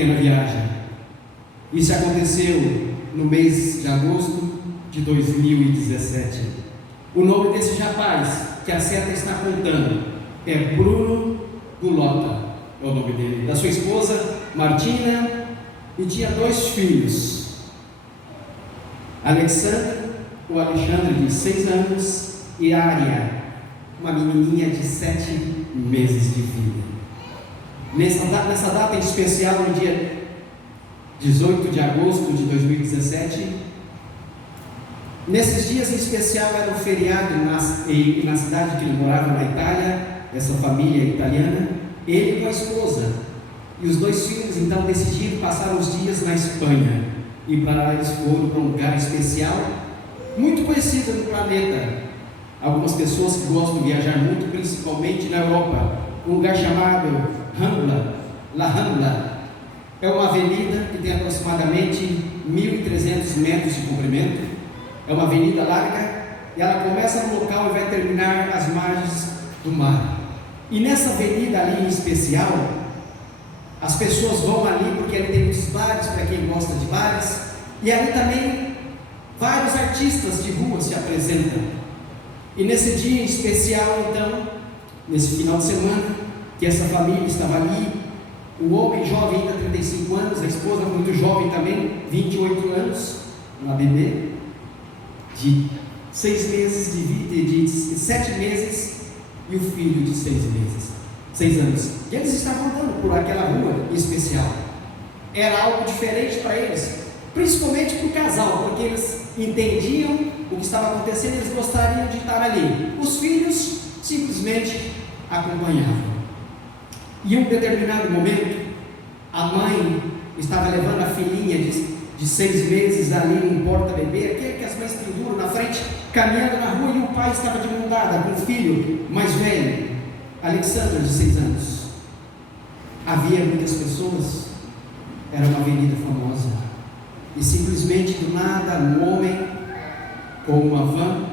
pequena viagem. Isso aconteceu no mês de agosto de 2017. O nome desse rapaz que a seta está contando é Bruno Gulota, é o nome dele, da sua esposa Martina, e tinha 2 filhos, o Alexandre de 6 anos e a Aria, uma menininha de 7 meses de vida. Nessa data em especial, no dia 18 de agosto de 2017, nesses dias em especial era um feriado na cidade que ele morava, na Itália, essa família italiana, ele com a esposa e os 2 filhos então decidiram passar os dias na Espanha, e para lá eles foram para um lugar especial, muito conhecido no planeta. Algumas pessoas que gostam de viajar muito, principalmente na Europa, um lugar chamado La Rambla. É uma avenida que tem aproximadamente 1.300 metros de comprimento. É uma avenida larga e ela começa no local e vai terminar às margens do mar. E nessa avenida ali em especial, as pessoas vão ali porque ali tem muitos bares, para quem gosta de bares, e ali também vários artistas de rua se apresentam. E nesse dia em especial, então, nesse final de semana, que essa família estava ali, o homem jovem ainda 35 anos, a esposa muito jovem também, 28 anos, uma bebê de 6 meses de 7 meses e o filho de 6 anos. E eles estavam andando por aquela rua em especial. Era algo diferente para eles, principalmente para o casal, porque eles entendiam o que estava acontecendo, eles gostariam de estar ali. Os filhos simplesmente acompanhavam. E em um determinado momento, a mãe estava levando a filhinha de 6 meses ali num porta-bebê, aquele que as mães penduram na frente, caminhando na rua, e o pai estava de mão dada com o filho mais velho, Alexandre, de 6 anos. Havia muitas pessoas, era uma avenida famosa, e simplesmente do nada um homem com uma van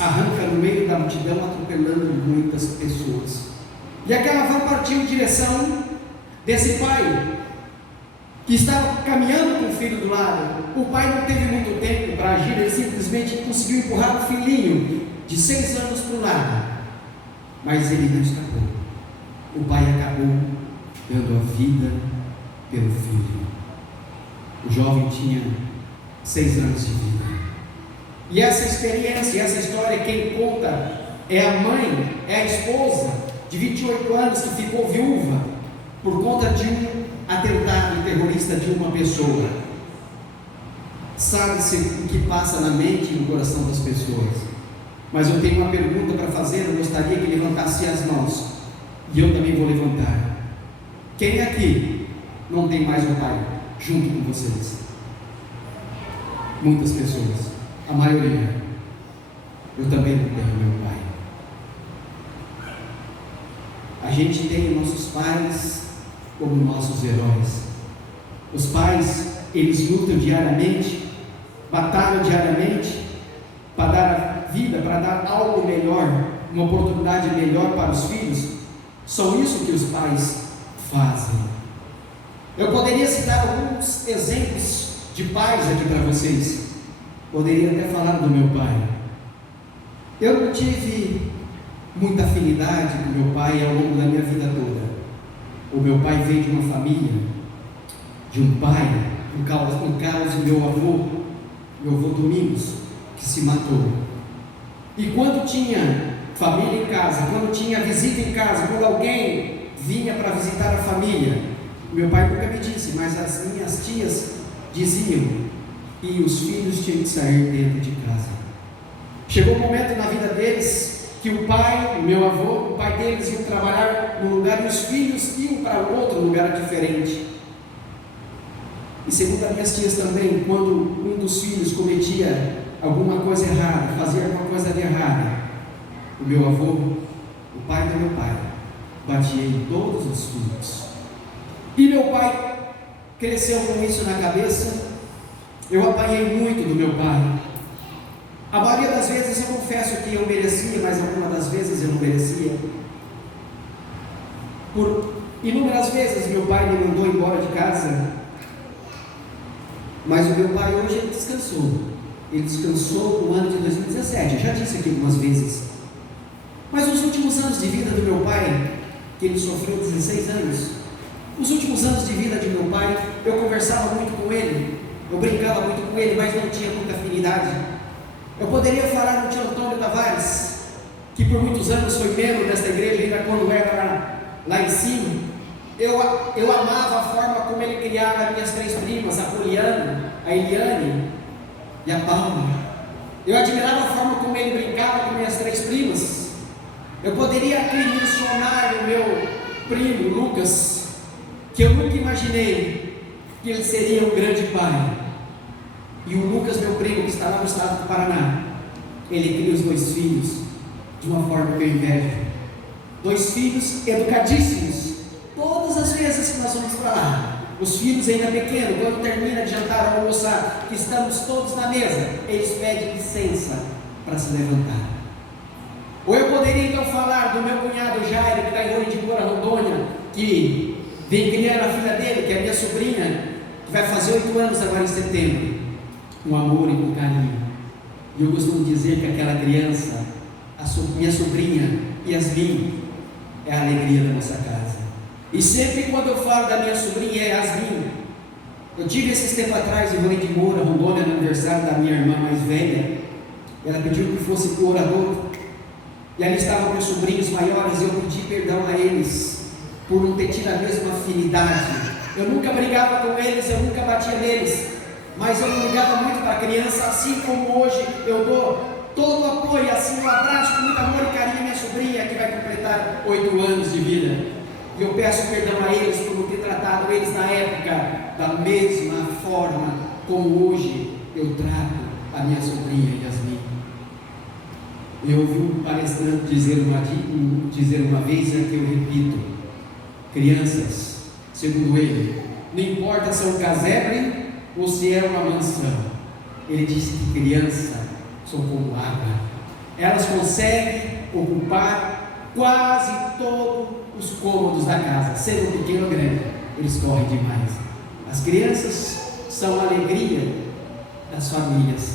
arranca no meio da multidão, atropelando muitas pessoas. E aquela van partiu em direção desse pai que estava caminhando com o filho do lado. O pai não teve muito tempo para agir, ele simplesmente conseguiu empurrar o filhinho de 6 anos para o lado, mas ele não escapou. O pai acabou dando a vida pelo filho. O jovem tinha 6 anos de vida. E essa experiência, essa história, quem conta é a mãe, é a esposa de 28 anos que ficou viúva por conta de um atentado terrorista de uma pessoa. Sabe-se o que passa na mente e no coração das pessoas. Mas eu tenho uma pergunta para fazer, eu gostaria que levantasse as mãos, e eu também vou levantar. Quem aqui não tem mais um pai junto com vocês? Muitas pessoas, a maioria. Eu também não tenho meu pai. A gente tem nossos pais como nossos heróis. Os pais, eles lutam diariamente, batalham diariamente para dar vida, para dar algo melhor, uma oportunidade melhor para os filhos. São isso que os pais fazem. Eu poderia citar alguns exemplos de pais aqui para vocês. Poderia até falar do meu pai. Eu não tive muita afinidade com meu pai ao longo da minha vida toda. O meu pai veio de uma família, de um pai, no caso meu avô Domingos, que se matou. E quando tinha família em casa, quando tinha visita em casa, quando alguém vinha para visitar a família, meu pai nunca me disse, mas as minhas tias diziam, e os filhos tinham que sair dentro de casa. Chegou um momento na vida deles que o pai, o meu avô, o pai deles iam trabalhar num lugar e os filhos iam para outro lugar diferente. E segundo as minhas tias também, quando um dos filhos cometia alguma coisa errada, fazia alguma coisa de errada, o meu avô, o pai do meu pai, batia em todos os filhos. E meu pai cresceu com isso na cabeça. Eu apanhei muito do meu pai. A maioria das vezes eu confesso que eu merecia, mas algumas das vezes eu não merecia. Por Inúmeras vezes meu pai me mandou embora de casa, mas o meu pai hoje ele descansou. Ele descansou no ano de 2017, eu já disse aqui algumas vezes. Mas os últimos anos de vida do meu pai, que ele sofreu 16 anos, os últimos anos de vida de meu pai, eu conversava muito com ele, eu brincava muito com ele, mas não tinha muita afinidade. Eu poderia falar no tio Antônio Tavares, que por muitos anos foi membro desta igreja, ainda quando era lá em cima. Eu amava a forma como ele criava minhas 3 primas, a Poliana, a Eliane e a Paula. Eu admirava a forma como ele brincava com minhas 3 primas. Eu poderia aqui mencionar o meu primo, Lucas, que eu nunca imaginei que ele seria um grande pai. E o Lucas, meu primo, que está lá no estado do Paraná, ele cria os 2 filhos de uma forma que eu invejo. 2 filhos educadíssimos. Todas as vezes que nós vamos para lá, os filhos ainda pequenos, quando termina de jantar ou almoçar, que estamos todos na mesa, eles pedem licença para se levantar. Ou eu poderia então falar do meu cunhado Jairo, que está em Ouro de Moura, Rondônia, que vem criando a filha dele, que é a minha sobrinha, que vai fazer 8 anos agora em setembro, com amor e com carinho. E eu costumo dizer que aquela criança, minha sobrinha Yasmin, é a alegria da nossa casa. E sempre quando eu falo da minha sobrinha Yasmin, eu tive esses tempos atrás em Ouro de Moura, Rondônia, no aniversário da minha irmã mais velha. Ela pediu que fosse orador, e ali estavam meus sobrinhos maiores, e eu pedi perdão a eles por não ter tido a mesma afinidade. Eu nunca brigava com eles, eu nunca batia neles, mas eu não ligava muito para a criança, assim como hoje eu dou todo o apoio, assim um abraço com muito amor e carinho à minha sobrinha, que vai completar 8 anos de vida. E eu peço perdão a eles por não ter tratado eles na época da mesma forma como hoje eu trato a minha sobrinha Yasmin. Eu ouvi um palestrante dizer uma vez, que eu repito: crianças, segundo ele, não importa se é um casebre ou se é uma mansão, ele disse que crianças são como água, elas conseguem ocupar quase todos os cômodos da casa, sendo pequeno ou grande, eles correm demais. As crianças são a alegria das famílias.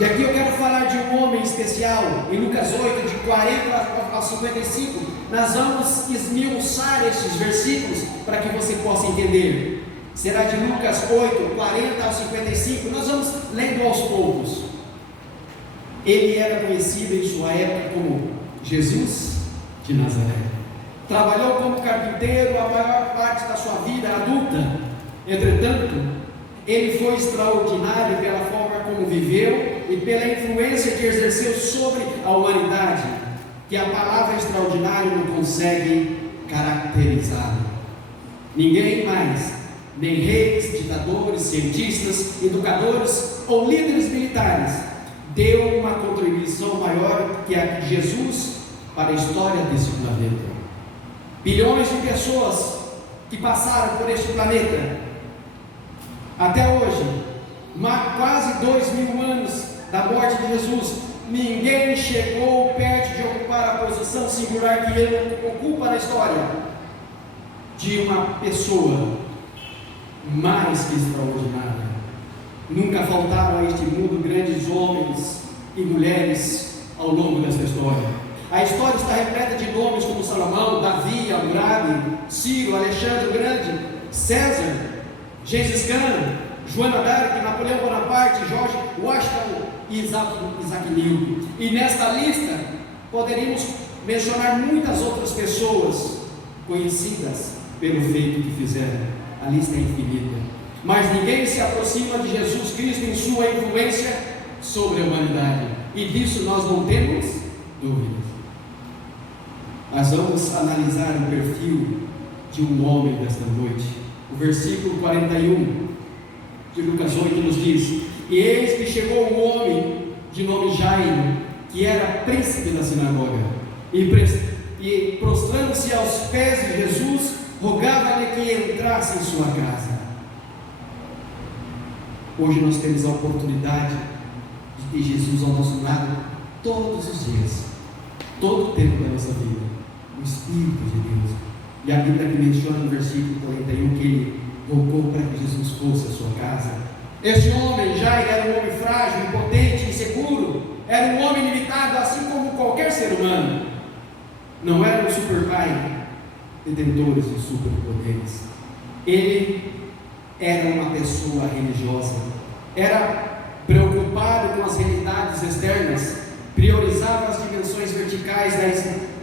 E aqui eu quero falar de um homem especial. Em Lucas 8, de 40 a 55, nós vamos esmiuçar estes versículos para que você possa entender. Será de Lucas 8, 40 ao 55, nós vamos lendo aos poucos. Ele era conhecido em sua época como Jesus de Nazaré. Trabalhou como carpinteiro a maior parte da sua vida adulta. Entretanto, ele foi extraordinário pela forma como viveu e pela influência que exerceu sobre a humanidade, que a palavra extraordinário não consegue caracterizar. Ninguém mais, nem reis, ditadores, cientistas, educadores ou líderes militares, deu uma contribuição maior que a de Jesus para a história desse planeta. Bilhões de pessoas que passaram por este planeta até hoje, quase 2000 anos da morte de Jesus, ninguém chegou perto de ocupar a posição singular que ele ocupa na história, de uma pessoa mais que extraordinária. Nunca faltaram a este mundo grandes homens e mulheres ao longo dessa história. A história está repleta de nomes como Salomão, Davi, Hammurabi, Ciro, Alexandre o Grande, César, Gengis Khan, Joana d'Arc, Napoleão Bonaparte, George Washington e Isaac Newton. E nesta lista poderíamos mencionar muitas outras pessoas conhecidas pelo feito que fizeram. A lista é infinita. Mas ninguém se aproxima de Jesus Cristo em sua influência sobre a humanidade. E disso nós não temos dúvidas. Nós vamos analisar o perfil de um homem desta noite. O versículo 41 de Lucas 8 nos diz: e eis que chegou um homem de nome Jairo, que era príncipe da sinagoga, e prostrando-se aos pés de Jesus, rogava-lhe que entrasse em sua casa. Hoje nós temos a oportunidade de ter Jesus ao nosso lado todos os dias, todo o tempo da nossa vida. O Espírito de Deus. E a Bíblia que menciona no versículo 41 que ele rogou para que Jesus fosse à sua casa. Este homem, Jairo, era um homem frágil, impotente, inseguro, era um homem limitado, assim como qualquer ser humano. Não era um super pai, detentores de superpoderes. Ele era uma pessoa religiosa, era preocupado com as realidades externas, priorizava as dimensões verticais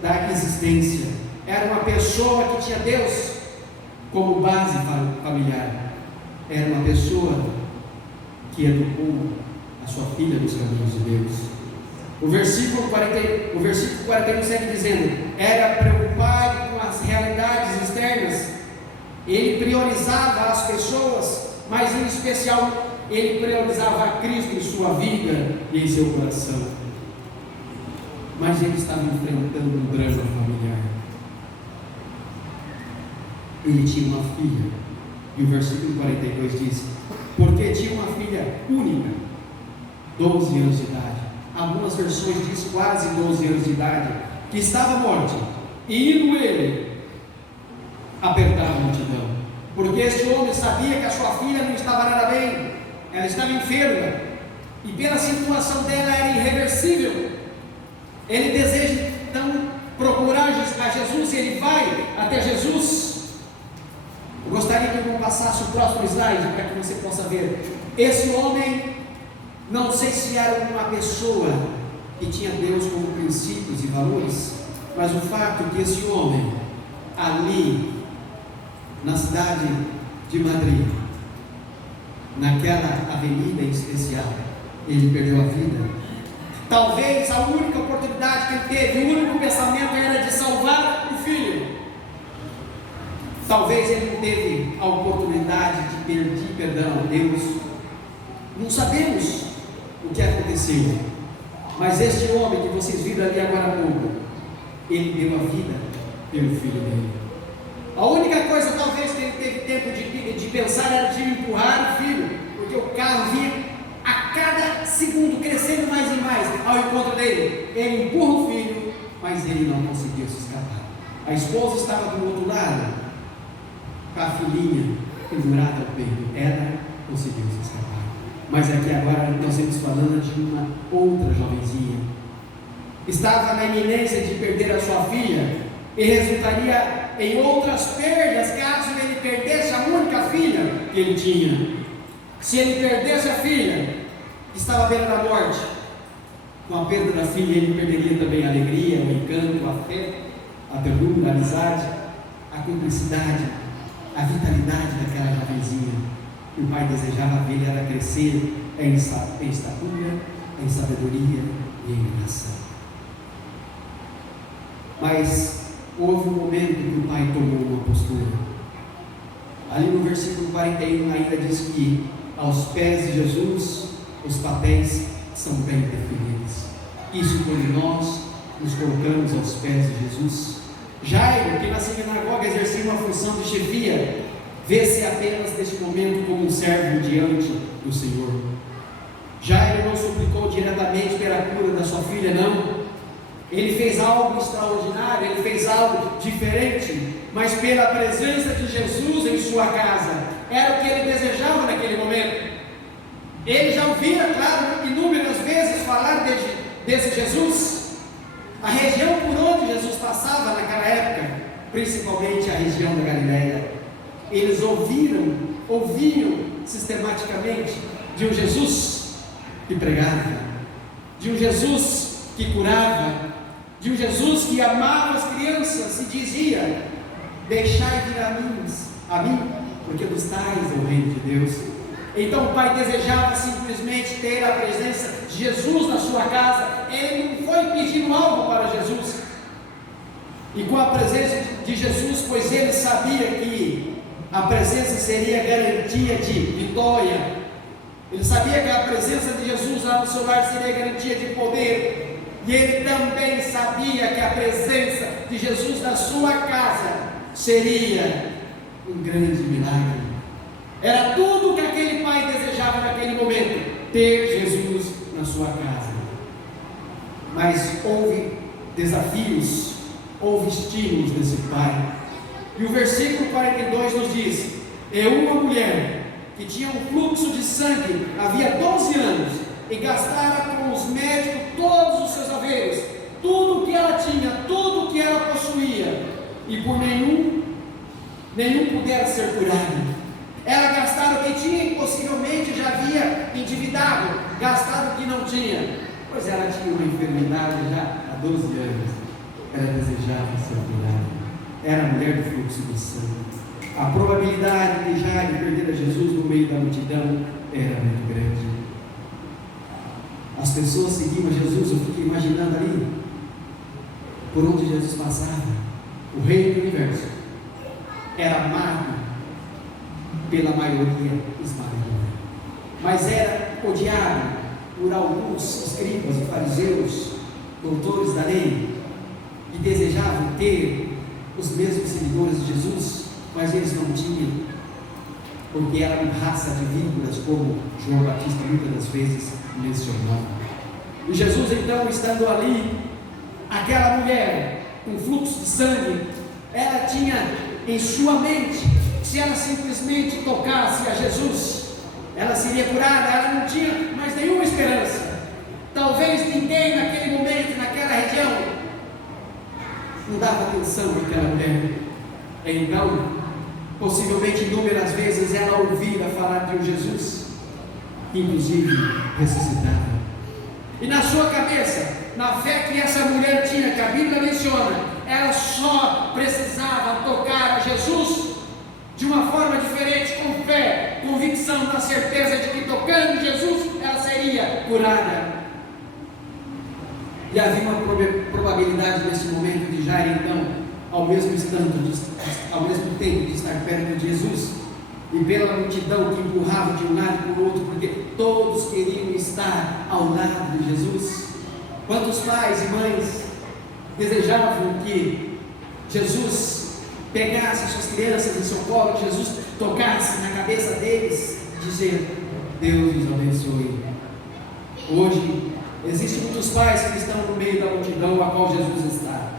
da existência. Era uma pessoa que tinha Deus como base familiar. Era uma pessoa que educou a sua filha nos caminhos de Deus. O versículo 41 segue dizendo: era preocupado com as realidades externas. Ele priorizava as pessoas, mas em especial ele priorizava a Cristo em sua vida e em seu coração. Mas ele estava enfrentando um drama familiar. Ele tinha uma filha, e o versículo 42 diz: porque tinha uma filha única, 12 anos de idade. Algumas versões diz quase 12 anos de idade, que estava morte, e indo ele apertar a multidão, porque este homem sabia que a sua filha não estava nada bem, ela estava enferma, e pela situação dela era irreversível. Ele deseja então procurar a Jesus, e ele vai até Jesus. Eu gostaria que eu não passasse o próximo slide para que você possa ver. Esse homem, não sei se era uma pessoa que tinha Deus como princípios e valores, mas o fato é que esse homem, ali na cidade de Madrid, naquela avenida em especial, ele perdeu a vida. Talvez a única oportunidade que ele teve, o único pensamento era de salvar o filho. Talvez ele não teve a oportunidade de pedir perdão a Deus. Não sabemos o que aconteceu. Mas este homem que vocês viram ali agora há pouco, ele deu a vida pelo filho dele. A única coisa talvez que ele teve tempo de pensar era de empurrar o filho, porque o carro vinha a cada segundo crescendo mais e mais ao encontro dele. Ele empurra o filho, mas ele não conseguiu se escapar. A esposa estava do outro lado, com a filhinha pendurada ao peito. Ela conseguiu se escapar. Mas aqui agora nós estamos falando de uma outra jovenzinha. Estava na iminência de perder a sua filha, e resultaria em outras perdas caso ele perdesse a única filha que ele tinha. Se ele perdesse a filha, que estava à beira da morte, com a perda da filha ele perderia também a alegria, o encanto, o afeto, a ternura, a amizade, a cumplicidade, a vitalidade daquela jovenzinha. O pai desejava ver ela crescer em estatura, em sabedoria e em graça. Mas houve um momento que o pai tomou uma postura. Ali no versículo 41 ainda diz que aos pés de Jesus os papéis são bem definidos. Isso quando nós nos colocamos aos pés de Jesus. Jairo, que na sinagoga exercia uma função de chefia, vê-se apenas neste momento como um servo diante do Senhor. Jairo não suplicou diretamente pela cura da sua filha, não. Ele fez algo extraordinário, ele fez algo diferente, mas pela presença de Jesus em sua casa, era o que ele desejava naquele momento. Ele já ouvia, claro, inúmeras vezes falar desse Jesus. A região por onde Jesus passava naquela época, principalmente a região da Galileia, eles ouviam sistematicamente de um Jesus que pregava, de um Jesus que curava, de um Jesus que amava as crianças e dizia: deixai vir a mim, porque dos tais é o reino de Deus. Então o pai desejava simplesmente ter a presença de Jesus na sua casa. Ele não foi pedindo algo para Jesus, e com a presença de Jesus, pois ele sabia que a presença seria garantia de vitória. Ele sabia que a presença de Jesus lá no seu lar seria garantia de poder. E ele também sabia que a presença de Jesus na sua casa seria um grande milagre. Era tudo que aquele pai desejava naquele momento, ter Jesus na sua casa. Mas houve desafios, houve estímulos desse pai. E o versículo 42 nos diz: e uma mulher que tinha um fluxo de sangue havia 12 anos e gastara com os médicos todos os seus haveres, tudo o que ela tinha, tudo o que ela possuía, e por nenhum pudera ser curado. Ela gastara o que tinha e possivelmente já havia endividado, gastado o que não tinha, pois ela tinha uma enfermidade já há 12 anos. Ela desejava ser curada. Era a mulher do fluxo de sangue. A probabilidade de Jairo perder a Jesus no meio da multidão era muito grande. As pessoas seguiam Jesus. Eu fiquei imaginando ali por onde Jesus passava. O rei do universo era amado pela maioria esmagadora, mas era odiado por alguns escribas e fariseus, doutores da lei, que desejavam ter os mesmos seguidores de Jesus, mas eles não tinham, porque eram raça de víboras, como João Batista muitas das vezes mencionou. E Jesus, então, estando ali, aquela mulher com fluxo de sangue, ela tinha em sua mente, se ela simplesmente tocasse a Jesus, ela seria curada. Ela não tinha mais nenhuma esperança. Talvez ninguém naquele momento, naquela região, não dava atenção àquela mulher. Então, possivelmente inúmeras vezes ela ouvira falar de um Jesus, inclusive ressuscitado. E na sua cabeça, na fé que essa mulher tinha, que a Bíblia menciona, ela só precisava tocar a Jesus de uma forma diferente, com fé, convicção, na certeza de que tocando Jesus ela seria curada. E havia uma probabilidade nesse momento de Jairo, então, ao mesmo tempo de estar perto de Jesus, e pela multidão que empurrava de um lado para o outro, porque todos queriam estar ao lado de Jesus. Quantos pais e mães desejavam que Jesus pegasse suas crianças em seu colo, que Jesus tocasse na cabeça deles, dizer: Deus os abençoe. Hoje existem muitos pais que estão no meio da multidão a qual Jesus está,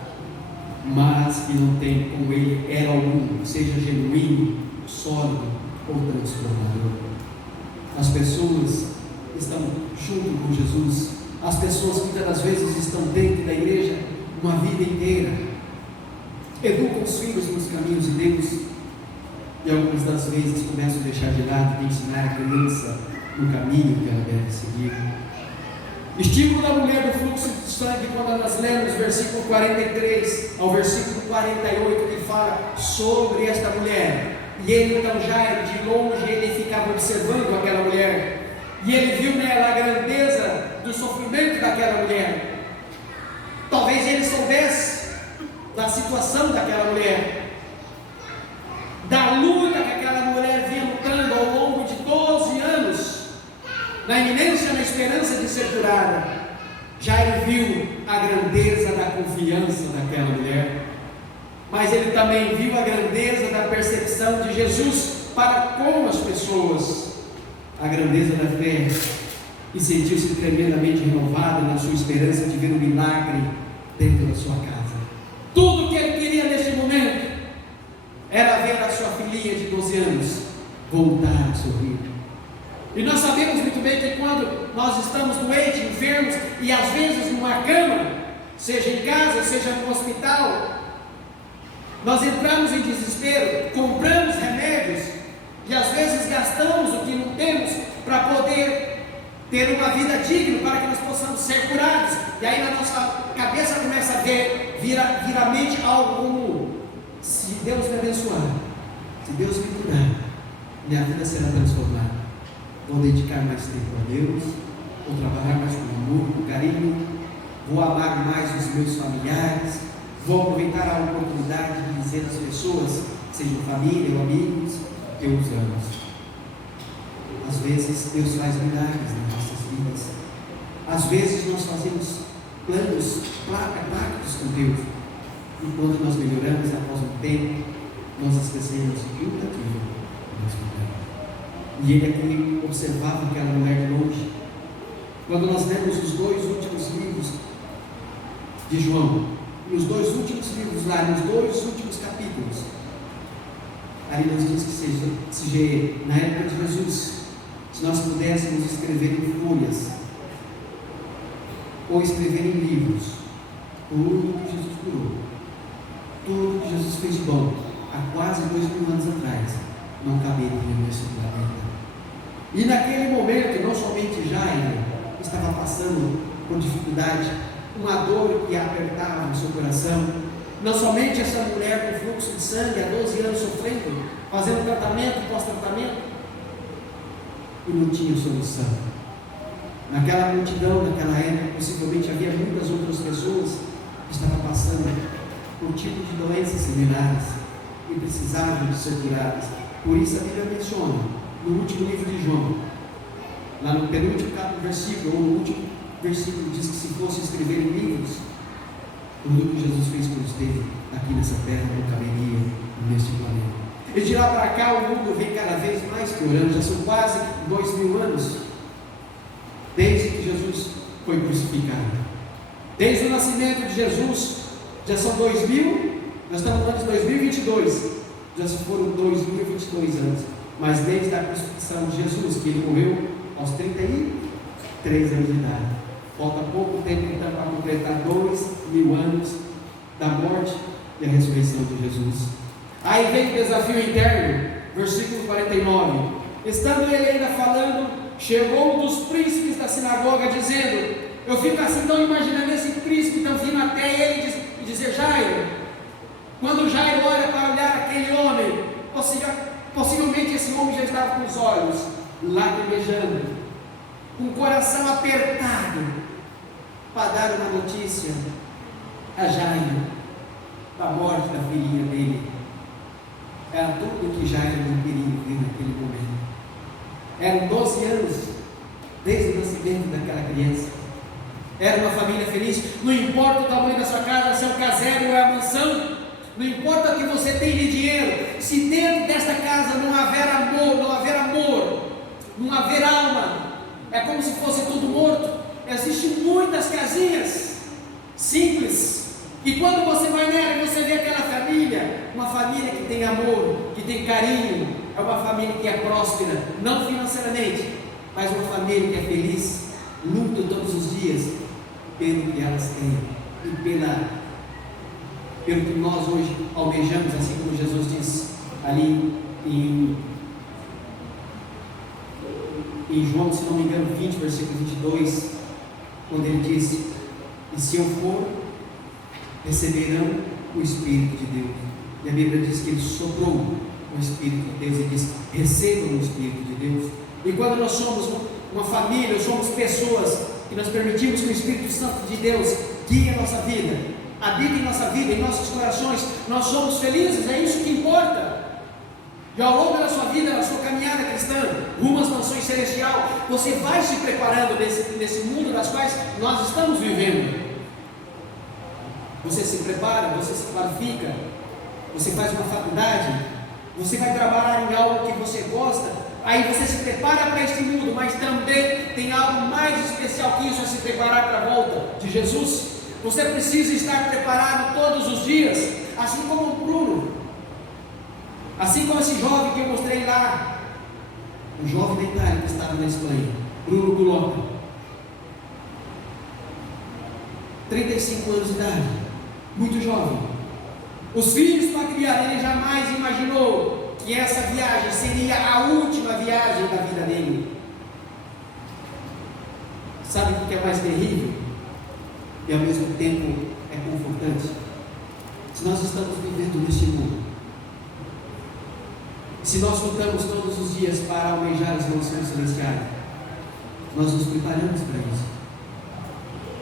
mas que não tem como ele era algum, seja genuíno, sólido ou transformador. As pessoas estão junto com Jesus. As pessoas muitas das vezes estão dentro da igreja uma vida inteira, educam os filhos nos caminhos de Deus, e algumas das vezes começam a deixar de lado de ensinar a criança no caminho que ela deve seguir. Estímulo da mulher do fluxo de sangue, quando nós lemos versículo 43 ao versículo 48, que fala sobre esta mulher. E ele, então, Jairo, de longe, ele ficava observando aquela mulher, e ele viu nela a grandeza do sofrimento daquela mulher. Talvez ele soubesse da situação daquela mulher, da luta que aquela mulher vinha lutando ao longo de 12 anos, na iminência, na esperança de ser curada. Jairo viu a grandeza da confiança daquela mulher, mas ele também viu a grandeza da percepção de Jesus para com as pessoas, a grandeza da fé, e sentiu-se tremendamente renovado na sua esperança de ver um milagre dentro da sua casa. Tudo o que ele queria neste momento era ver a sua filhinha de 12 anos voltar a sorrir. E nós sabemos muito bem que quando nós estamos doentes, enfermos, e às vezes numa cama, seja em casa, seja no hospital, nós entramos em desespero, compramos remédios, e às vezes gastamos o que não temos para poder ter uma vida digna, para que nós possamos ser curados. E aí na nossa cabeça começa a vira a mente algo comum. Se Deus me abençoar, se Deus me curar, minha vida será transformada. Vou dedicar mais tempo a Deus, vou trabalhar mais com amor, com carinho, vou amar mais os meus familiares, vou aproveitar a oportunidade de dizer às pessoas, sejam família ou amigos, eu os amo. Às vezes Deus faz milagres nas nossas vidas. Às vezes nós fazemos planos, pactos com Deus, e quando nós melhoramos após um tempo, nós esquecemos de tudo aquilo que nós fizemos. E ele aqui observava aquela mulher de longe. Quando nós lemos os 2 últimos livros de João, e os 2 últimos livros lá, nos 2 últimos capítulos, Ali nos diz que na época de Jesus, se nós pudéssemos escrever em folhas, ou escrever em livros, tudo que Jesus curou, tudo que Jesus fez de bom, há quase 2000 anos atrás, não caberia nesse planeta. E naquele momento, não somente Jairo estava passando por dificuldade, uma dor que apertava no seu coração, não somente essa mulher com fluxo de sangue há 12 anos sofrendo, fazendo tratamento, pós-tratamento, e não tinha solução. Naquela multidão, naquela época, possivelmente havia muitas outras pessoas que estavam passando por tipos de doenças similares e precisavam de ser curadas. Por isso a Bíblia menciona, no último livro de João, lá no penúltimo versículo, ou no último versículo, diz que se fosse escrever em livros, tudo que Jesus fez por esteve aqui nessa terra não caberia neste planeta. E de lá para cá o mundo vem cada vez mais piorando. Já são quase 2000 anos desde que Jesus foi crucificado. Desde o nascimento de Jesus, já são 2000, nós estamos no ano de 2022, já se foram 2022 anos. Mas desde a crucifixão de Jesus, que ele morreu aos 33 anos de idade, falta pouco tempo então para completar 2000 anos da morte e a ressurreição de Jesus. Aí vem o desafio interno, versículo 49. Estando ele ainda falando, chegou um dos príncipes da sinagoga, dizendo, eu fico assim tão imaginando esse príncipe tão vindo até ele e dizer, Jairo. Quando Jairo olha para olhar aquele homem, possivelmente esse homem já estava com os olhos lacrimejando, com o coração apertado, para dar uma notícia a Jairo da morte da filhinha dele. Era tudo que Jairo não queria ver naquele momento. Eram 12 anos desde o nascimento daquela criança. Era uma família feliz. Não importa o tamanho da sua casa, se é um caseiro ou é a mansão, não importa o que você tem de dinheiro, se dentro desta casa não haver amor, não haver alma, é como se fosse tudo morto. Existem muitas casinhas simples, e quando você vai nela, você vê aquela família, uma família que tem amor, que tem carinho, é uma família que é próspera, não financeiramente, mas uma família que é feliz, luta todos os dias pelo que elas têm e pelo que nós hoje almejamos, assim como Jesus disse ali em João, se não me engano, 20, versículo 22, quando ele disse, e se eu for, receberão o Espírito de Deus. E a Bíblia diz que ele soprou o Espírito de Deus e diz, recebam o Espírito de Deus. E quando nós somos uma família, somos pessoas que nós permitimos que o Espírito Santo de Deus guie a nossa vida, habite em nossa vida, em nossos corações, nós somos felizes, é isso que importa. E ao longo da sua vida, na sua caminhada cristã, rumo às mansões celestial, você vai se preparando nesse mundo das quais nós estamos vivendo. Você se prepara, você se qualifica, você faz uma faculdade, você vai trabalhar em algo que você gosta, aí você se prepara para este mundo, mas também tem algo mais especial que isso, é se preparar para a volta de Jesus. Você precisa estar preparado todos os dias, assim como o Bruno, assim como esse jovem que eu mostrei lá, o jovem da Itália que estava na Espanha, Bruno Gulotta, 35 anos de idade, muito jovem. Os filhos para criar, ele jamais imaginou que essa viagem seria a última viagem da vida dele. Sabe o que é mais terrível? E ao mesmo tempo é confortante. Se nós estamos vivendo neste mundo, se nós lutamos todos os dias para almejar as mansões celestiais, nós nos preparamos para isso.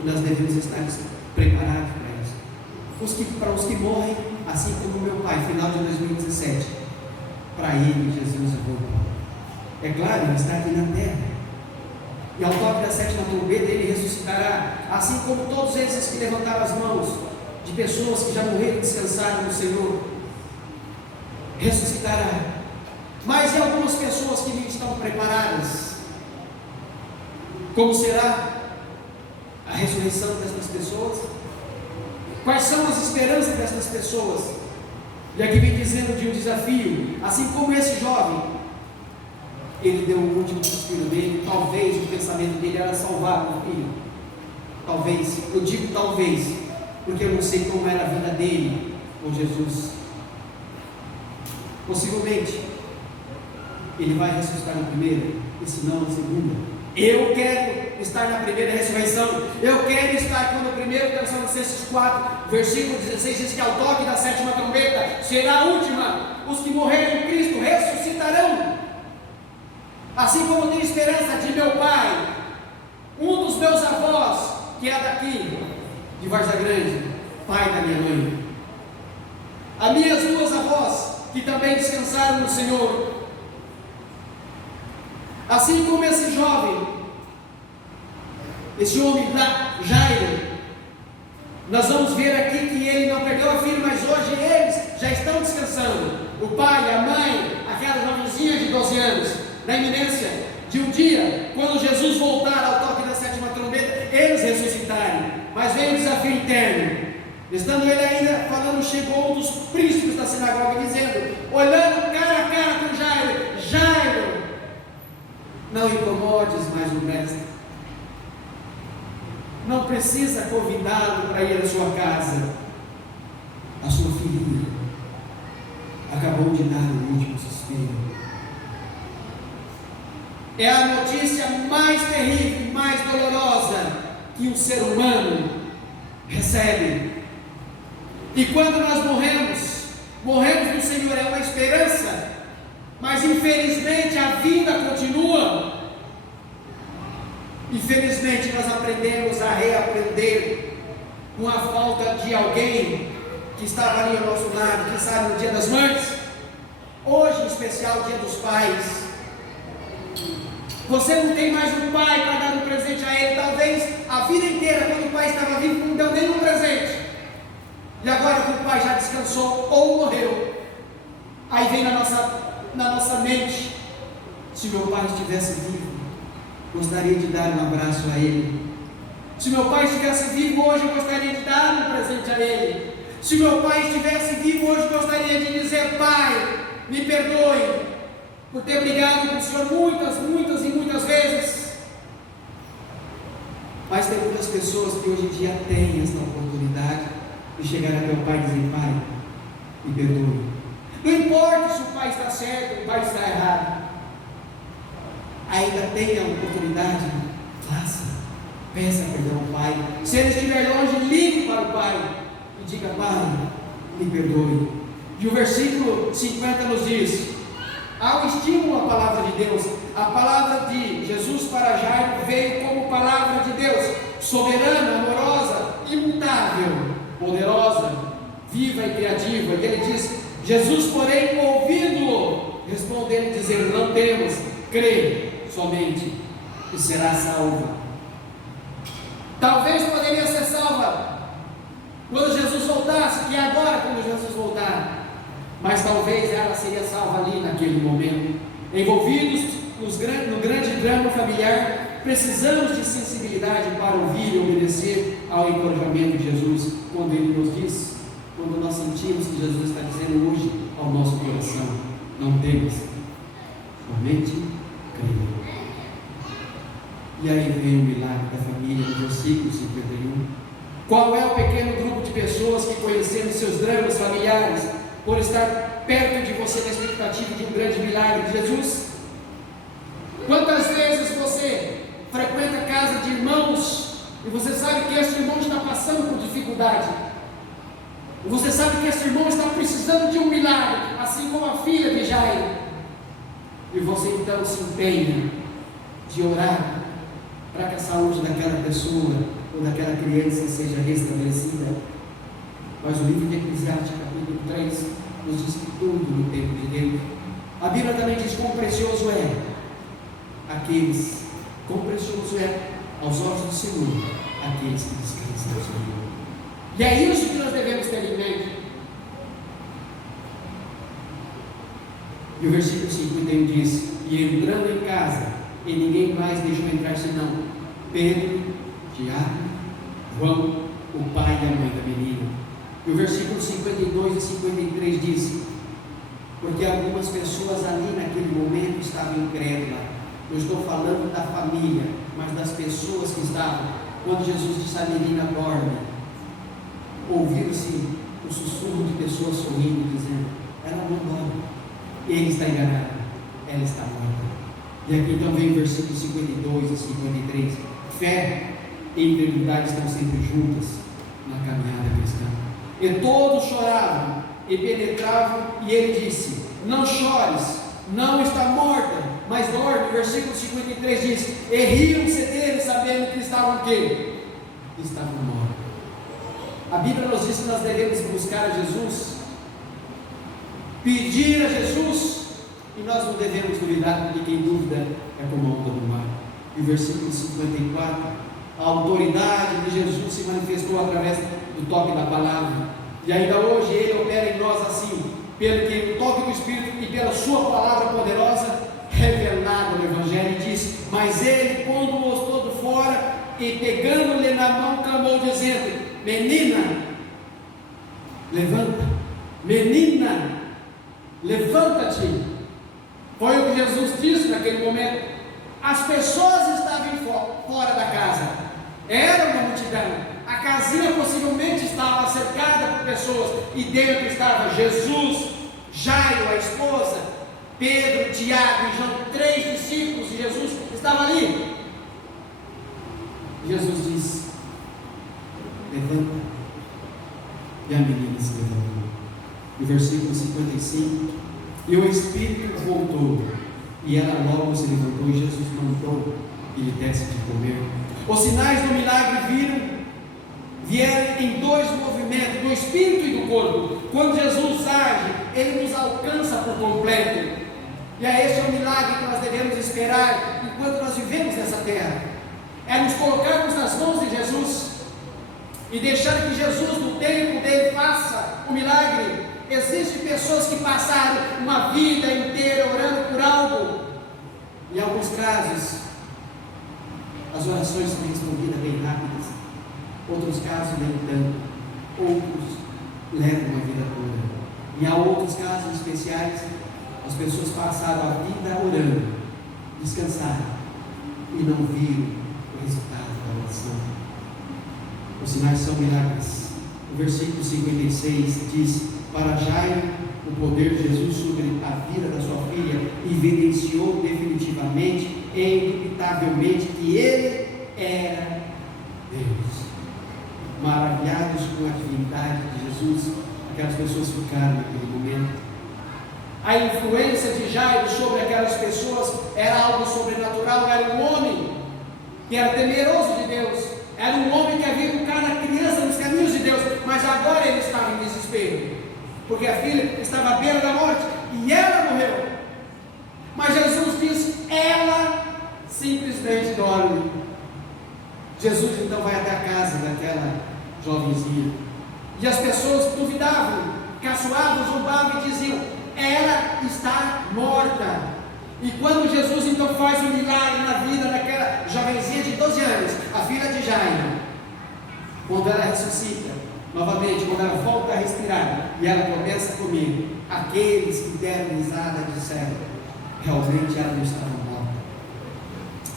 Nós devemos estar preparados para isso. Para os que morrem, assim como meu pai, final de 2017, para ele Jesus é voltou. É claro, ele está aqui na terra. E ao toque da sétima trombeta ele ressuscitará, assim como todos esses que levantaram as mãos, de pessoas que já morreram e descansaram no Senhor, ressuscitará. Mas e algumas pessoas que não estão preparadas? Como será a ressurreição destas pessoas? Quais são as esperanças destas pessoas? E aqui vem dizendo de um desafio, assim como esse jovem, ele deu o último suspiro dele, talvez o pensamento dele era salvar o filho. Talvez, eu digo talvez, porque eu não sei como era a vida dele com Jesus. Possivelmente, ele vai ressuscitar na primeira, e se não na segunda. Eu quero estar na primeira ressurreição. Eu quero estar quando o primeiro Tessalonicenses 4, versículo 16 diz que ao toque da sétima trombeta será a última. Os que morrerem em Cristo ressuscitarão. Assim como eu tenho esperança de meu pai, um dos meus avós, que é daqui, de Varza Grande, pai da minha mãe. As minhas duas avós, que também descansaram no Senhor. Assim como esse jovem, esse homem lá, Jairo, nós vamos ver aqui que ele não perdeu a filha, mas hoje eles já estão descansando. O pai, a mãe, aquela jovenzinha de 12 anos, na iminência de um dia, quando Jesus voltar ao toque da sétima trombeta, eles ressuscitarem. Mas veio o desafio interno. Estando ele ainda falando, chegou um dos príncipes da sinagoga dizendo, olhando cara a cara com Jairo, Jairo, não incomodes mais o mestre. Não precisa convidá-lo para ir à sua casa. A sua filhinha acabou de dar o último suspiro. É a notícia mais terrível, mais dolorosa que um ser humano recebe. E quando nós morremos no Senhor, é uma esperança, mas infelizmente a vida continua. Infelizmente nós aprendemos a reaprender com a falta de alguém que estava ali ao nosso lado, que sabe no dia das mães, hoje em especial o dia dos pais. Você não tem mais um pai para dar um presente a ele, talvez a vida inteira, quando o pai estava vivo, não deu nenhum presente. E agora que o pai já descansou ou morreu, aí vem na nossa mente, se meu pai estivesse vivo, gostaria de dar um abraço a ele. Se meu pai estivesse vivo hoje, eu gostaria de dar um presente a ele. Se meu pai estivesse vivo hoje, eu gostaria de dizer, pai, me perdoe por ter brigado com o Senhor muitas vezes. Mas tem muitas pessoas que hoje em dia têm essa oportunidade de chegar a meu pai e dizer, pai, me perdoe. Não importa se o pai está certo ou o pai está errado, ainda tem a oportunidade, faça, peça perdão ao pai. Se ele estiver longe, ligue para o pai e diga, pai, me perdoe. E o versículo 50 nos diz, há um estímulo à palavra de Deus. A palavra de Jesus para Jairo veio como palavra de Deus, soberana, amorosa, imutável, poderosa, viva e criativa. E ele diz, Jesus, porém, ouvindo-o, respondeu dizendo, não temos, crê somente e será salva. Talvez poderia ser salva quando Jesus voltasse, e agora quando Jesus voltar, mas talvez ela seria salva ali naquele momento. Envolvidos no grande drama familiar, precisamos de sensibilidade para ouvir e obedecer ao encorajamento de Jesus, quando Ele nos diz, quando nós sentimos que Jesus está dizendo hoje ao nosso coração, não temas, somente creia. E aí vem o milagre da família, no versículo 51. Qual é o pequeno grupo de pessoas que conheceram seus dramas familiares, por estar perto de você na expectativa de um grande milagre de Jesus? Quantas vezes você frequenta a casa de irmãos e você sabe que este irmão está passando por dificuldade, e você sabe que este irmão está precisando de um milagre, assim como a filha de Jairo, e você então se empenha de orar para que a saúde daquela pessoa ou daquela criança seja restabelecida. Mas o livro de Eclesiastes, capítulo 3, nos diz que tudo no tempo de Deus. A Bíblia também diz quão precioso é aos olhos do Senhor aqueles que descansam no Senhor. E é isso que nós devemos ter em mente. E o versículo 51 diz, e entrando em casa, e ninguém mais deixou entrar senão Pedro, Tiago, João, o pai e a mãe da menina. E o versículo 52 e 53 diz: porque algumas pessoas ali naquele momento estavam incrédulas. Eu estou falando da família, mas das pessoas que estavam. Quando Jesus disse: a menina dorme, ouviu-se o sussurro de pessoas sorrindo, dizendo: ela não dorme. Ele está enganado, ela está morta. E aqui então vem o versículo 52 e 53. Fé e incredulidade estão sempre juntas na caminhada cristã. E todos choravam e penetravam, e ele disse: não chores, não está morta, mas dorme. O versículo 53 diz: e riam-se dele, sabendo que estavam o quê? Estavam mortos. A Bíblia nos diz que nós devemos buscar a Jesus, pedir a Jesus, e nós não devemos duvidar, porque quem duvida é como a onda do mar. E o versículo 54: a autoridade de Jesus se manifestou através do toque da palavra, e ainda hoje Ele opera em nós assim, pelo que o toque do Espírito e pela sua palavra poderosa, revelada no Evangelho. E diz: mas Ele, pondo-o todo fora, e pegando-lhe na mão, clamou, dizendo: menina, levanta, menina, levanta-te. Foi o que Jesus disse naquele momento. As pessoas estavam fora da casa, era uma multidão, a casinha possivelmente estava cercada por pessoas, e dentro estava Jesus, Jairo, a esposa, Pedro, Tiago e João, 3 discípulos de Jesus estavam ali. Jesus disse: levanta. E a menina se levantou. E o versículo 55: e o Espírito voltou, e ela logo se levantou, e Jesus mandou que lhe desse de comer. Os sinais do milagre vieram em dois movimentos, do Espírito e do corpo. Quando Jesus age, Ele nos alcança por completo. E esse é o milagre que nós devemos esperar enquanto nós vivemos nessa terra. É nos colocarmos nas mãos de Jesus e deixar que Jesus, no tempo dele, faça o milagre. Existem pessoas que passaram uma vida inteira orando por algo. Em alguns casos, as orações são respondidas bem rápidas. Outros casos, nem tanto. Outros levam uma vida toda. E há outros casos especiais, as pessoas passaram a vida orando, descansaram e não viram o resultado da oração. Os sinais são milagres. O versículo 56 diz: para Jairo, o poder de Jesus sobre a vida da sua filha evidenciou definitivamente e indubitavelmente que ele era Deus. Maravilhados com a divindade de Jesus, aquelas pessoas ficaram naquele momento. A influência de Jairo sobre aquelas pessoas era algo sobrenatural. Era um homem que era temeroso de Deus, era um homem que havia educado a criança nos caminhos de Deus, mas agora ele estava em desespero, porque a filha estava à beira da morte e ela morreu. Mas Jesus disse: ela simplesmente dorme. Jesus então vai até a casa daquela jovenzinha, e as pessoas duvidavam, caçoavam, zombavam e diziam: ela está morta. E quando Jesus então faz um milagre na vida daquela jovenzinha de 12 anos, a filha de Jairo, quando ela ressuscita novamente, quando ela volta a respirar e ela começa a comer, aqueles que deram risada disseram: realmente ela não estava morta,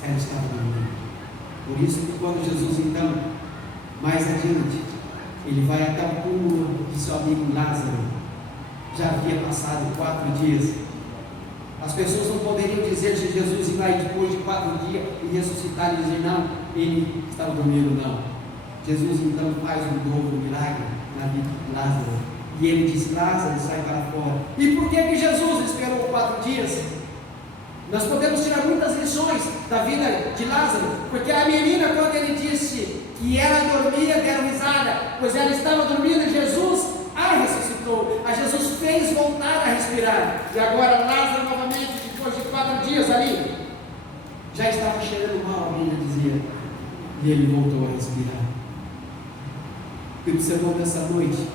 ela estava dormindo. Por isso que quando Jesus então, mais adiante, ele vai até o túmulo de seu amigo Lázaro, já havia passado 4 dias. As pessoas não poderiam dizer se Jesus ia depois de 4 dias e ressuscitar e dizer: não, ele estava dormindo. Não. Jesus então faz um novo milagre na vida de Lázaro, e ele diz: Lázaro, sai para fora. E por que Jesus esperou 4 dias? Nós podemos tirar muitas lições da vida de Lázaro, porque a menina, quando ele disse que ela dormia, deram risada, pois ela estava dormindo, e Jesus a ressuscitou, a Jesus fez voltar a respirar. E agora Lázaro novamente, depois de 4 dias ali, já estava cheirando mal, a Bíblia dizia, e ele voltou a respirar. Que o Senhor nessa noite,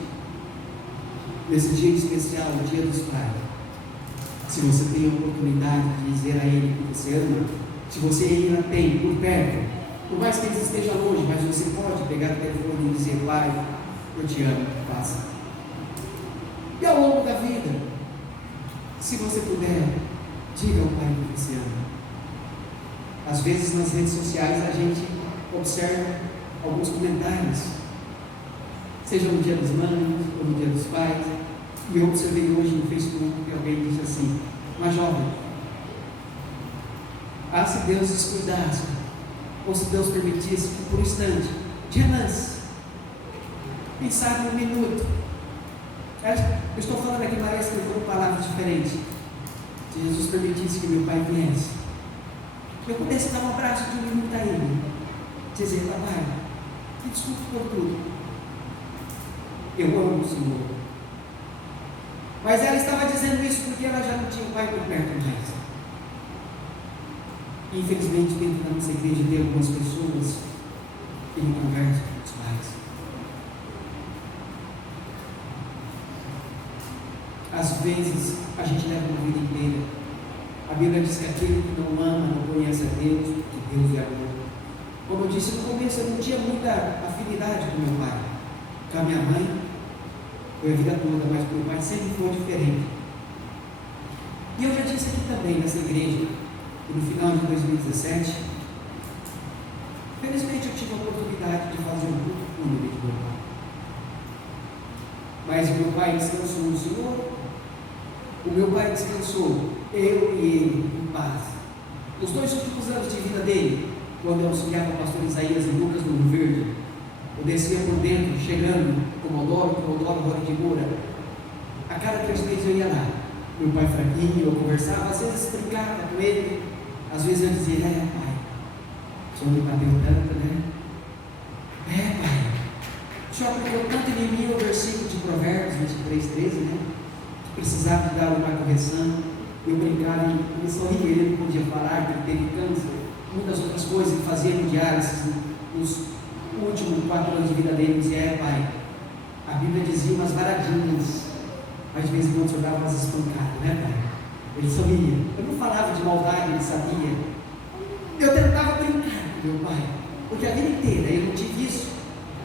nesse dia especial, o dia dos pais, se você tem a oportunidade de dizer a Ele que você ama, se você ainda tem por perto, por mais que Ele esteja longe, mas você pode pegar o telefone e dizer: Pai, Eu te amo, passa. E ao longo da vida, se você puder, diga ao Pai que você ama. Às vezes nas redes sociais a gente observa alguns comentários, seja no Dia das Mães ou no Dia dos Pais, e eu observei hoje no Facebook que alguém disse assim: uma jovem, se Deus descuidasse, ou se Deus permitisse que por um instante, de relance, quem sabe um minuto, eu estou falando aqui, parece que foram palavras diferentes, se Jesus permitisse que meu pai viesse, que eu pudesse dar um abraço de um minuto a ele, dizer: papai, me desculpe por tudo, eu amo o Senhor. Mas ela estava dizendo isso porque ela já não tinha o pai por perto mais. Infelizmente, dentro da nossa igreja tem algumas pessoas que não conversam com os pais. Às vezes, a gente leva uma vida inteira. A Bíblia diz que aquele que não ama não conhece a Deus, porque Deus é amor. Como eu disse no começo, eu não tinha muita afinidade com meu pai. Com a minha mãe, foi a vida toda, mas com meu pai sempre foi diferente. E eu já disse aqui também, nessa igreja, que no final de 2017, felizmente eu tive a oportunidade de fazer um culto fúnebre de meu pai. Mas o meu pai descansou no Senhor, o meu pai descansou, eu e ele, em paz. Nos 2 últimos anos de vida dele, quando eu auxiliava o pastor Isaías e Lucas no Rio Verde, eu descia por dentro, chegando, Comodoro, Roda de Moura. A cada 3 meses eu ia lá. Meu pai fraquinho, eu conversava, às vezes brincava com ele, às vezes eu dizia: pai, o senhor me bateu tanto, né? Pai, o senhor aplicou tanto em mim o versículo de Provérbios 23:13, né? Que precisava de dar uma correção. Eu brincava e ele sorria, ele não podia falar, que ele teve câncer, muitas outras coisas, ele fazia no diálise, nos últimos 4 anos de vida dele, dizia: pai, a Bíblia dizia umas varadinhas, mas de vez em quando o senhor dava umas espancadas, né, pai? Ele sorria. Eu não falava de maldade, ele sabia. Eu tentava brincar com meu pai, porque a vida inteira eu não tive isso.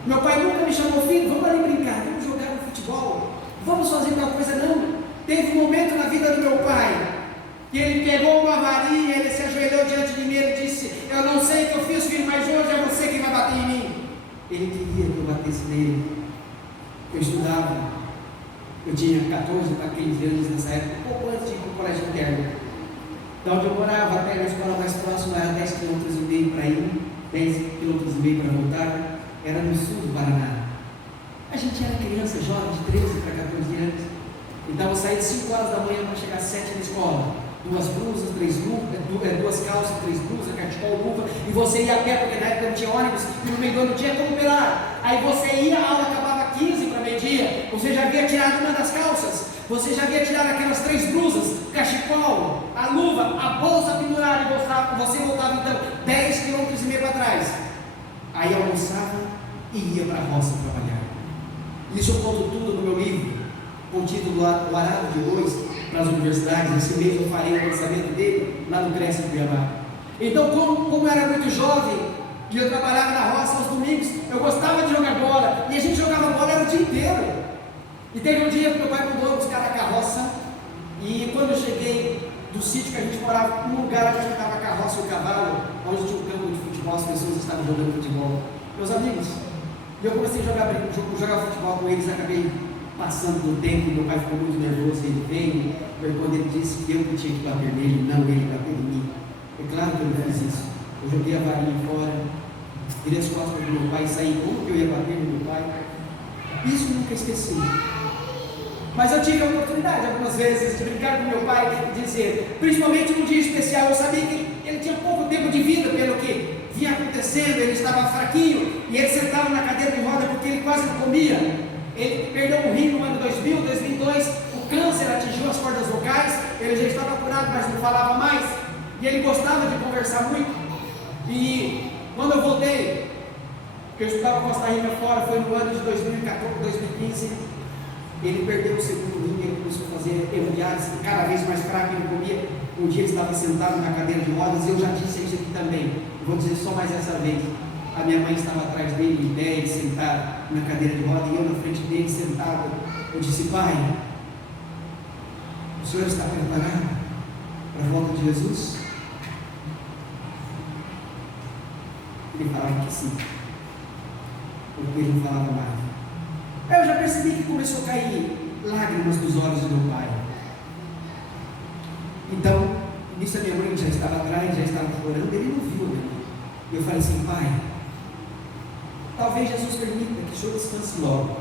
Meu pai nunca me chamou: filho, vamos ali brincar, vamos jogar no futebol, vamos fazer tal coisa, não. Teve um momento na vida do meu pai que ele pegou uma varinha, ele se ajoelhou diante de mim e disse: eu não sei o que eu fiz, filho, mas hoje é você quem vai bater em mim. Ele queria que eu batesse nele. Eu estudava, eu tinha 14 para 15 anos nessa época, um pouco antes de ir para o colégio interno. Da onde eu morava até a escola mais próxima era 10,5 km para ir, 10,5 km para voltar, era no sul do Paraná. A gente era criança, jovem, de 13 para 14 anos. Então eu saía de 5 horas da manhã para chegar às 7 na escola. 2 blusas, 3 luvas, 2 calças, 3 blusas, cachecol, luva, e você ia a pé, porque na época não tinha ônibus, e no meio do ano não tinha como pelar. Aí você ia, a aula acabava 15 para meio-dia, você já havia tirado uma das calças, você já havia tirado aquelas 3 blusas, cachecol, a luva, a bolsa pendurada, e você voltava então 10,5 km para trás. Aí almoçava e ia para a roça trabalhar. Isso eu conto tudo no meu livro, com o título O Arado de Bois para as Universidades. Esse mês eu farei o lançamento dele lá no Cresce do Cuiabá. Então, como eu era muito jovem e eu trabalhava na roça aos domingos, eu gostava de jogar bola, e a gente jogava bola era o dia inteiro. E teve um dia que meu pai mandou buscar a carroça, e quando eu cheguei do sítio que a gente morava, num lugar onde estava a carroça e o cavalo, onde tinha um campo de futebol, as pessoas estavam jogando futebol, meus amigos, e eu comecei a jogar futebol com eles, acabei passando do tempo, e meu pai ficou muito nervoso, ele veio, quando ele disse que eu que tinha que bater nele, não ele bater em mim. É claro que eu não fiz isso. Eu joguei a varinha fora, virei as costas do meu pai e saí. Como que eu ia bater no meu pai? Isso eu nunca esqueci. Mas eu tive a oportunidade algumas vezes de brincar com meu pai e dizer, principalmente num dia especial, eu sabia que ele tinha pouco tempo de vida pelo que vinha acontecendo, ele estava fraquinho e ele sentava na cadeira de roda porque ele quase não comia. Ele perdeu um rim no ano 2000, 2002, o câncer atingiu as cordas vocais, ele já estava curado, mas não falava mais, e ele gostava de conversar muito. E quando eu voltei, que eu estudava Costa Rica fora, foi no ano de 2014, 2015, ele perdeu o segundo rim, ele começou a fazer hemodiálise, cada vez mais fraco, ele comia. Um dia ele estava sentado na cadeira de rodas, e eu já disse isso aqui também, vou dizer só mais essa vez. A minha mãe estava atrás dele, em pé, sentado na cadeira de roda, e eu na frente dele, sentado. Eu disse: pai, o senhor está preparado para a volta de Jesus? Ele falava que sim, porque ele não falava mais. Eu já percebi que começou a cair lágrimas dos olhos do meu pai. Então, nisso a minha mãe já estava atrás, já estava chorando, ele não viu, né? E eu falei assim: pai, talvez Jesus permita que o senhor descanse logo,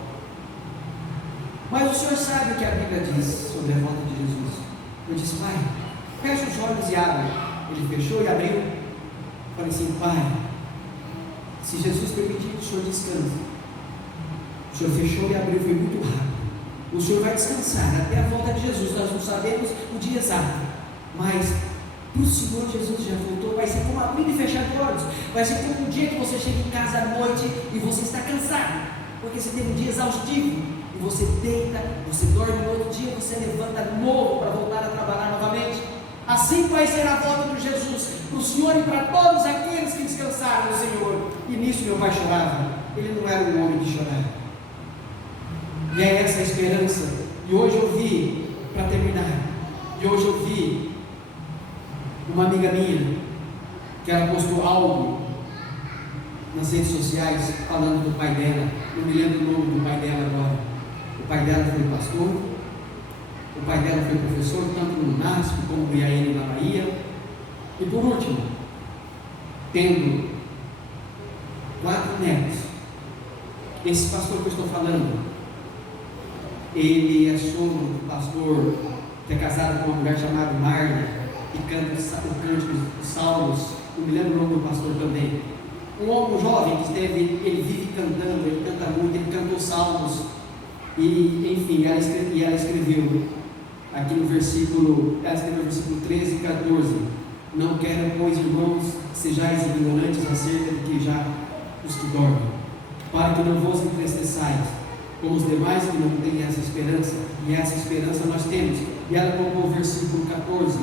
mas o senhor sabe o que a Bíblia diz sobre a volta de Jesus. Eu disse: pai, fecha os olhos e abre. Ele fechou e abriu. Eu falei assim: pai, se Jesus permitir que o senhor descanse, o senhor fechou e abriu, foi muito rápido. O senhor vai descansar até a volta de Jesus. Nós não sabemos o dia exato, mas para o Senhor Jesus já voltou. Vai ser como abrir e fechar os olhos. Vai ser como um dia que você chega em casa à noite e você está cansado, porque você teve um dia exaustivo, e você deita, você dorme, no outro dia você levanta novo para voltar a trabalhar novamente. Assim vai ser a volta de Jesus para o Senhor e para todos aqueles que descansaram no Senhor. E nisso meu pai chorava. Ele não era um homem de chorar. E é essa a esperança. E hoje eu vi, para terminar, uma amiga minha, que ela postou algo nas redes sociais falando do pai dela. Não me lembro o nome do pai dela agora. O pai dela foi pastor, o pai dela foi professor, tanto no NASP como no IAN na Bahia. E por último, tendo 4 netos. Esse pastor que eu estou falando, ele é sogro do pastor que é casado com uma mulher chamada Marla, que canta o cântico dos Salmos. Não me lembro o nome do pastor também. Um homem jovem que ele vive cantando, ele canta muito, ele cantou Salmos. E enfim, ela escreveu aqui no versículo 13 e 14: não quero, pois, irmãos, sejais ignorantes acerca de que já os que dormem, para que não vos entristeçais, como os demais que não têm essa esperança. E essa esperança nós temos. E ela colocou o versículo 14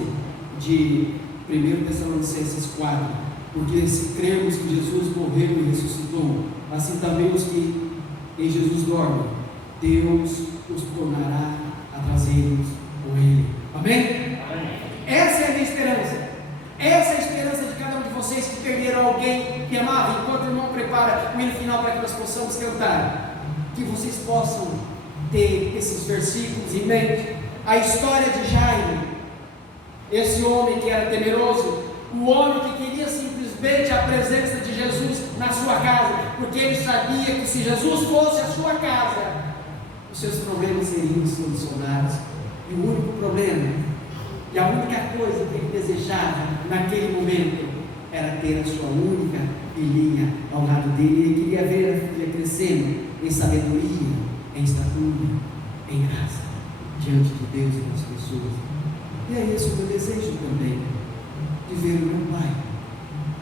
de 1 Tessalonicenses 4: porque se cremos que Jesus morreu e ressuscitou, assim também os que em Jesus dormem, Deus os tornará a trazê-los com Ele. Amém? Amém? Essa é a minha esperança. Essa é a esperança de cada um de vocês que perderam alguém que amava. Enquanto o irmão prepara o hino final para que nós possamos cantar, que vocês possam ter esses versículos em mente. A história de Jairo, esse homem que era temeroso, o homem que queria simplesmente a presença de Jesus na sua casa, porque ele sabia que se Jesus fosse a sua casa, os seus problemas seriam solucionados. E o único problema, e a única coisa que ele desejava naquele momento, era ter a sua única filhinha ao lado dele. Ele queria ver a filha crescendo em sabedoria, em estatura, em graça, diante de Deus e das pessoas. E é esse o meu desejo também, de ver o meu pai,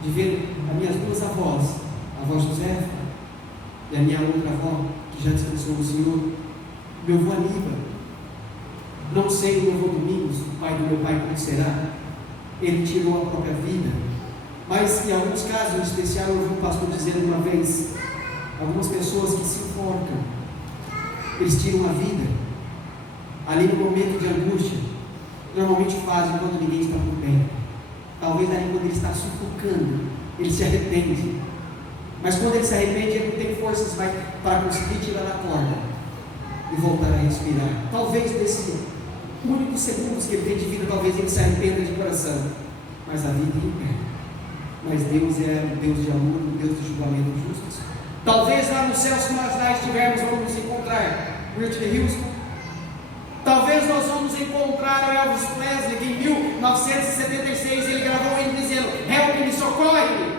de ver as minhas 2 avós, a avó Josefa e a minha outra avó, que já descansou no Senhor, meu avô Aníbal. Não sei o meu avô Domingos, o pai do meu pai, como será. Ele tirou a própria vida, mas em alguns casos, em especial, eu ouvi um pastor dizendo uma vez: algumas pessoas que se enforcam, eles tiram a vida ali no momento de angústia. Normalmente fazem quando ninguém está por perto. Talvez ali quando ele está sufocando, ele se arrepende. Mas quando ele se arrepende, ele não tem forças mais para conseguir tirar a corda e voltar a respirar. Talvez desse único segundos que ele tem de vida, talvez ele se arrependa de coração, mas a vida é eterna. Mas Deus é um Deus de amor, um Deus de julgamento justo. Talvez lá no céu, se nós lá estivermos, vamos nos encontrar Whitney Houston. Talvez nós vamos encontrar o Elvis Presley, que em 1976 ele gravou um hino dizendo: help me, socorre-me.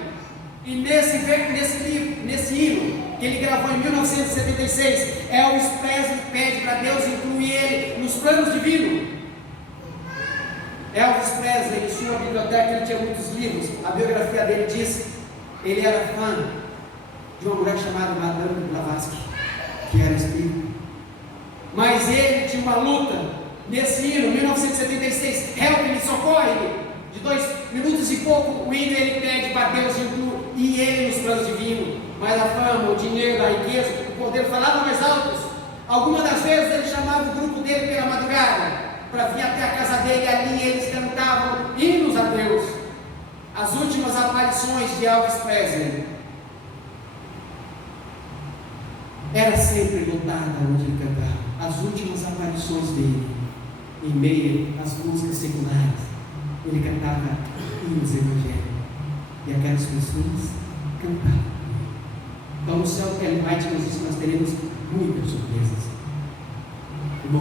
E nesse hino que ele gravou em 1976, Elvis Presley pede para Deus incluir ele nos planos divinos. Elvis Presley, em sua biblioteca, ele tinha muitos livros. A biografia dele diz: ele era fã de uma mulher chamada Madame Blavatsky, que era espírita. Mas ele tinha uma luta nesse hino, 1976, help me, socorre-me, de 2 minutos minutos e pouco, o hino ele pede para Deus incluir e ele nos planos divinos. Mas a fama, o dinheiro, a riqueza, o poder falavam mais altos. Algumas das vezes ele chamava o grupo dele pela madrugada para vir até a casa dele, e ali eles cantavam hinos a Deus. As últimas aparições de Elvis Presley era sempre lotada onde ele cantava. As últimas aparições dele, em meio às músicas seculares, ele cantava hinos evangélicos. E aquelas pessoas cantavam. Então no céu, Ellen White nos disse que nós teremos muitas surpresas.